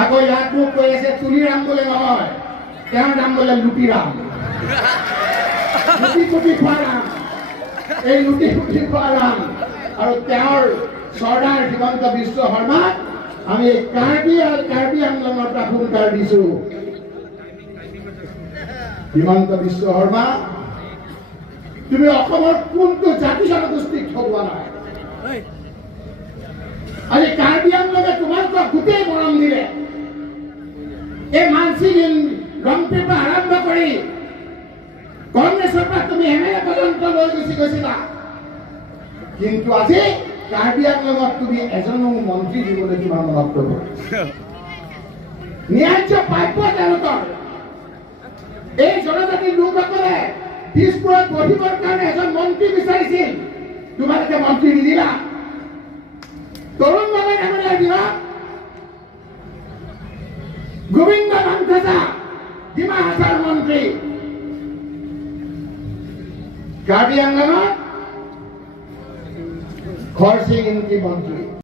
আকৌ ইয়াত মোক কৈ আছে তুলিৰাম বোলে নহয়, তেওঁৰ নাম বোলে লুটিৰাম। লুটি পুটি খোৱা ৰাম, এই লুটি পুটি খোৱা ৰাম। আৰু তেওঁৰ চৰ্দাৰ হিমন্ত বিশ্ব শৰ্মাক আমি কাৰ্বি আৰু কাৰ্বি আংলঙৰ পৰা হুংকাৰ দিছো। হিমন্ত বিশ্ব শৰ্মা, তুমি অসমৰ কোনটো জাতি জনগোষ্ঠীক ঠগোৱা নাই? আজি কাৰ্বি আংলঙে তোমালোকক গোটেই মৰম দিলে। এই মানসিক ৰংপিৰ পৰা আৰম্ভ কৰি কংগ্ৰেছৰ পৰা তুমি এমএলএ পৰ্যন্ত লৈ গুচি গৈছিলা, কিন্তু আজি কাৰ্বি আংলঙত তুমি এজনো মন্ত্ৰী দিবলৈ তোমাৰ মনত কৰিব। ন্যায্য প্ৰাপ্য তেওঁলোকৰ। এই জনজাতিৰ লোকসকলে দিছপুৰত বহিবৰ কাৰণে এজন মন্ত্ৰী বিচাৰিছিল, তোমালোকে মন্ত্ৰী নিদিলা। তৰুণ গগৈ ডাঙৰীয়াৰ দিনত গোবিন্দ নামঘোষা ডিমা হাছাৰ মন্ত্ৰী, কাৰ্বি আংলঙত খৰসিং ইনকি মন্ত্ৰী।